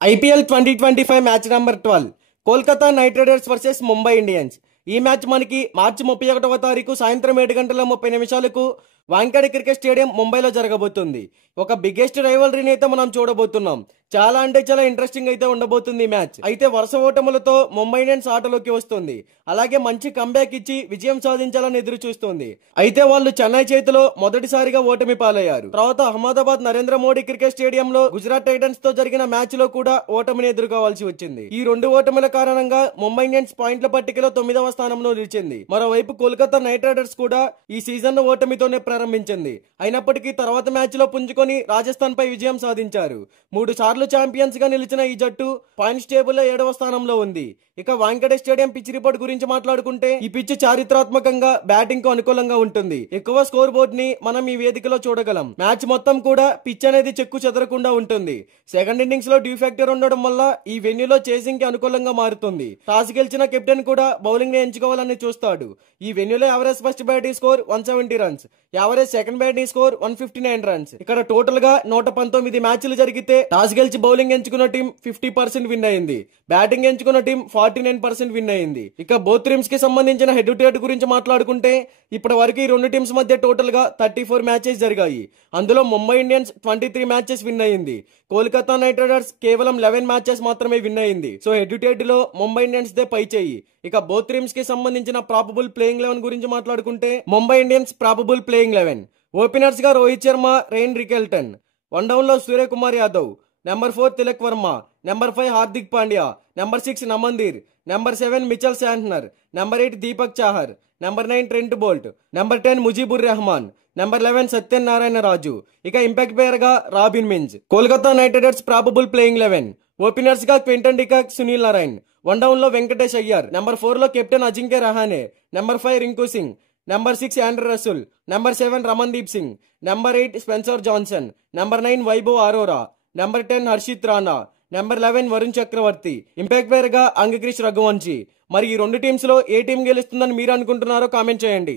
IPL 2025 match number 12 Kolkata knight riders versus Mumbai Indians. ఈ match మనకి మార్చి 31వ తారీఖు సాయంత్రం 7:30 వాంఖేడే క్రికెట్ స్టేడియం ముంబైలో జరగబోతుంది. ఒక బిగ్గెస్ట్ రైవలరీని అయితే మనం చూడబోతున్నాం. చాలా అంటే చాలా ఇంట్రెస్టింగ్ అయితే ఉండబోతుంది ఈ మ్యాచ్. అయితే వరుస ఓటములతో ముంబై ఇండియన్స్ ఆటలోకి వస్తుంది. అలాగే మంచి కంబ్యాక్ ఇచ్చి విజయం సాధించాలని ఎదురు చూస్తుంది. అయితే వాళ్ళు చెన్నై చేతిలో మొదటిసారిగా ఓటమి పాలయ్యారు. తర్వాత అహ్మదాబాద్ నరేంద్ర మోడీ క్రికెట్ స్టేడియంలో గుజరాత్ టైటన్స్ తో జరిగిన మ్యాచ్ లో కూడా ఓటమిని ఎదుర్కోవాల్సి వచ్చింది. ఈ రెండు ఓటముల కారణంగా ముంబై ఇండియన్స్ పాయింట్ల పట్టికలో 9వ స్థానంలో నిలిచింది. మరోవైపు కోల్కతా నైట్ రైడర్స్ కూడా ఈ సీజన్ ఓటమితోనే ప్రారంభించింది. అయినప్పటికీ తర్వాత మ్యాచ్ లో పుంజుకొని రాజస్థాన్ పై విజయం సాధించారు. 3 సార్లు ఛాంపియన్స్ గా నిలిచిన ఈ జట్టు పాయింట్స్ టేబుల్ లో 7వ స్థానంలో ఉంది. ఇక వాంఖేడే స్టేడియం పిచ్ రిపోర్ట్ గురించి మాట్లాడుకుంటే ఈ పిచ్ చారిత్రాత్మకంగా బ్యాటింగ్ కు అనుకూలంగా ఉంటుంది. ఎక్కువ స్కోర్ బోర్డ్ ని మనం ఈ వేదికలో చూడగలం. మ్యాచ్ మొత్తం కూడా పిచ్ అనేది చెక్కు చెదరకుండా ఉంటుంది. సెకండ్ ఇన్నింగ్స్ లో డ్యూ ఫ్యాక్టర్ ఉండడం వల్ల ఈ వెన్యూలో చేసింగ్ కి అనుకూలంగా మారుతుంది. టాస్ గెలిచిన కెప్టెన్ కూడా బౌలింగ్ ని ఎంచుకోవాలని చూస్తాడు. ఈ వెన్యూలో average first batting score 170 runs, average second batting score 159 runs. ఇక్కడ టోటల్ గా 119 మ్యాచ్లు జరిగితే టాస్ గెలిచి బౌలింగ్ ఎంచుకున్న టీం 50% విన్ అయింది. బ్యాటింగ్ ఎంచుకున్న టీం 49% విన్ అయింది. ఇక బోత్ టీమ్స్ కి సంబంధించిన హెడ్ టు హెడ్ గురించి మాట్లాడుకుంటే ఇప్పటి వరకు ఈ రెండు టీమ్స్ మధ్య టోటల్ గా 34 మ్యాచెస్ జరిగాయి. అందులో ముంబై ఇండియన్స్ 23 మ్యాచెస్ విన్ అయింది. కోల్కతా నైట్ రైడర్స్ కేవలం 11 మ్యాచెస్ మాత్రమే విన్ అయింది. సో హెడ్ టు హెడ్ లో ముంబై ఇండియన్స్ దే పై చేయి. ఇక బోత్ టీమ్స్ కి సంబంధించిన ప్రాబబుల్ ప్లేయింగ్ 11 గురించి మాట్లాడుకుంటే Mumbai Indians probable playing 11 openers గా Rohit Sharma, Ryan Rickelton, one down లో Suryakumar Yadav, number 4 Tilak Varma, number 5 Hardik Pandya, number 6 నమందీర్, number 7 Mitchell Santner, number 8 Deepak Chahar, number 9 Trent Boult, number 10 Mujeebur Rahman, number 11 Satyanarayana Raju. ఇక ఇంపాక్ట్ ప్లేయర్ గా Robin Minz. Kolkata knight riders probable playing 11 openers గా Quinton de Kock, Sunil Narine, one down లో Venkatesh Iyer, number 4 లో captain Ajinkya Rahane, number 5 Rinku Singh, number 6 Andre Russell, number 7 Ramandeep Singh, number 8 Spencer Johnson, number 9 Vaibhav Arora, number 10 Harshit Rana, number 11 Varun Chakravarthy. Impact player గా అంగక్రిష్ రఘువంశీ. మరి ఈ రెండు teams లో ఏ టీం గెలుస్తుందని మీరు అనుకుంటున్నారో కామెంట్ చేయండి.